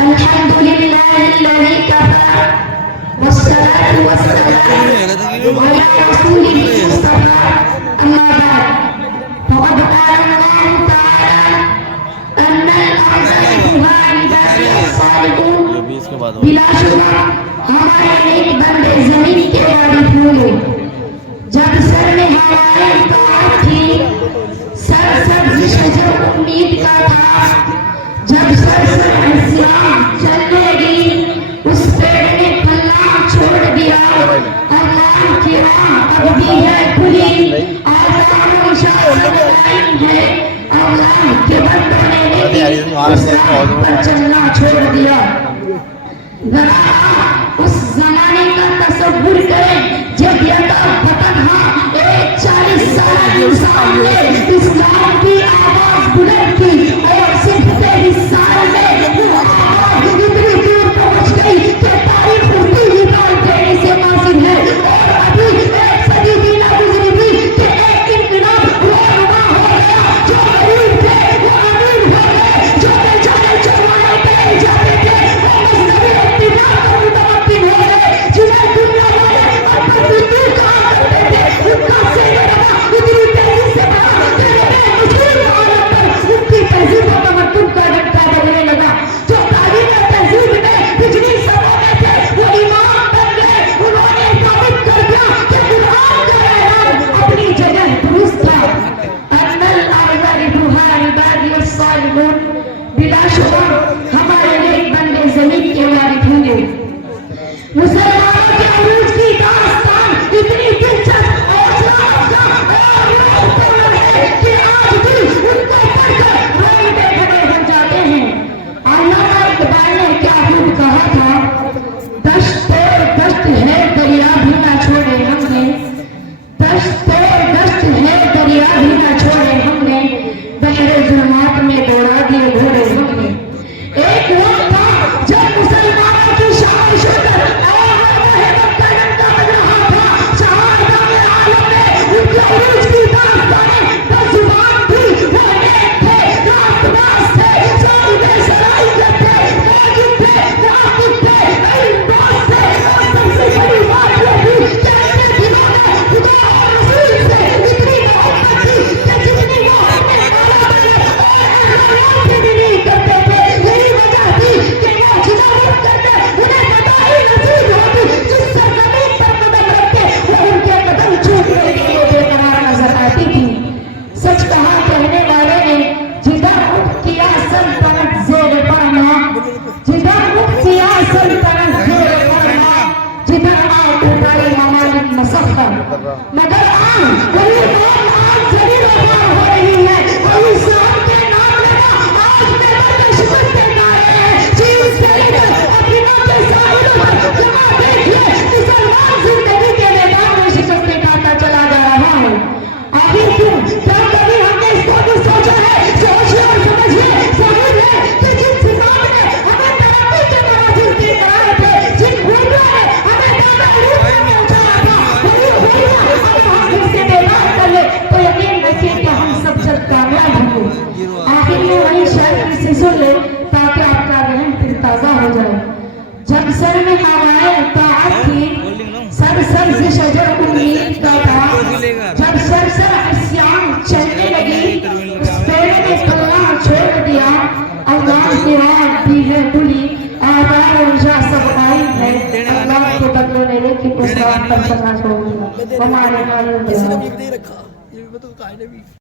الحمدللہ الذی کفا والصلاة والسلام علی رسولہ المصطفى اما بعد فقد قال اللہ تعالی ان الارض يرثها عبادی الصالحون بلا شبہ ہمارے نیک بندے زمین کے وارث ہوئے جب سر میں ہماری اطاعت تھی سر سبز شجر امید کا تھا جب سر سر عصیان چلنے لگی اس پیڑ نے پھلنا چھوڑ دیا اللہ کی راہ اب بھی ہے کھلی آزاد و شاہد قائم ہے اللہ کے بندوں نے بھی اس راہ پر چلنا چھوڑ دیا اس زمانے کا تصور کریں جب یکا فتنہ ایک 40 سالہ انسان نے اسلام کی آواز بلند کی اور صرف 23 سال میں وہ آواز اتنی دور پہنچ گئی کہ تاریخ اردو ہی ڈال دینے سے ناظر ہے اور ابھی ایک صدی بھی نہ گزری بھی کہ ایک انقلاب رونما ہو گیا جو غریب تھے وہ امیر ہو گئے جو بیچارے چروانے پہ جاتے تھے وہ مذہبی اتفاق کا متمکن ہو گئے جنہیں دنیا والے اپنی دور کہا کرتے تھے ان کا سینما اتنی تیزی سے بڑھا کہ انہیں مسلم عالم پر ان کی تہذیب و تمدن کا جھٹکا لگنے لگا جو تعلیم و تہذیب میں پچھلی سبوں میں تھے وہ امام بن گئے انہوں نے ثابت کر دیا کہ قرآن کا اعلان اپنی جگہ درست تھا ان الارض يرثها عبادی الصالحون بلا شبہ ہمارے نیک بندے زمین کے وارث ہوں گے مسلمانوں کے عروج کی داستان اتنی دلچسپ اور ہے کہ آج بھی ان کو پڑھ کر روئے کھڑے ہو جاتے ہیں علامہ اقبال نے کیا خوب کہا تھا دشت ہے دریا بھی نہ چھوڑے ہم نے دشت ہے دریا بھی نہ چھوڑے ہم نے بحر ظلمات میں دوڑا دیے گھوڑے ہم نے ایک وقت تھا جب مسلمانوں کی شان شکر مگر کوئی آج ضرور ہو رہی ہے کوئی اسلام کے نام لگا آج میں شکر کے نعرے ہیں چیز سے لے کر افریقہ کے ساحل پر جہاں دیکھیے مسلمان زندگی کے میدان میں شکستیں کھاتا چلا جا رہا ہے آخر کیوں کیا کبھی ہم نے اس کو بھی سوچا ہے سوچیے اور سمجھیے ضرور ہے کہ جن سزام نے ہمیں ترقی کے مراحل دے کرائے تھے جن بھولوں نے ہمیں دادا روح میں اٹھایا تھا تو یقین رکھیے کہ ہم سب جب کامیاب ہوں گے آخر میں وہی شاعر سے سن لے تاکہ آپ کا ذہن پھر تازہ ہو جائے جب سر میں ہوائیں اطاعت تھی سر سبز شجر امید کا تھا جب سر سر عصیان چلنے لگی اس پیڑ نے پھلنا چھوڑ دیا اللہ کی راہ بھی ہے کھلی آزاد و شاہ سب قائم ہے اللہ کے بدلوں نے لیکن اس رات پر چلنا چھوڑ دیا ہمارے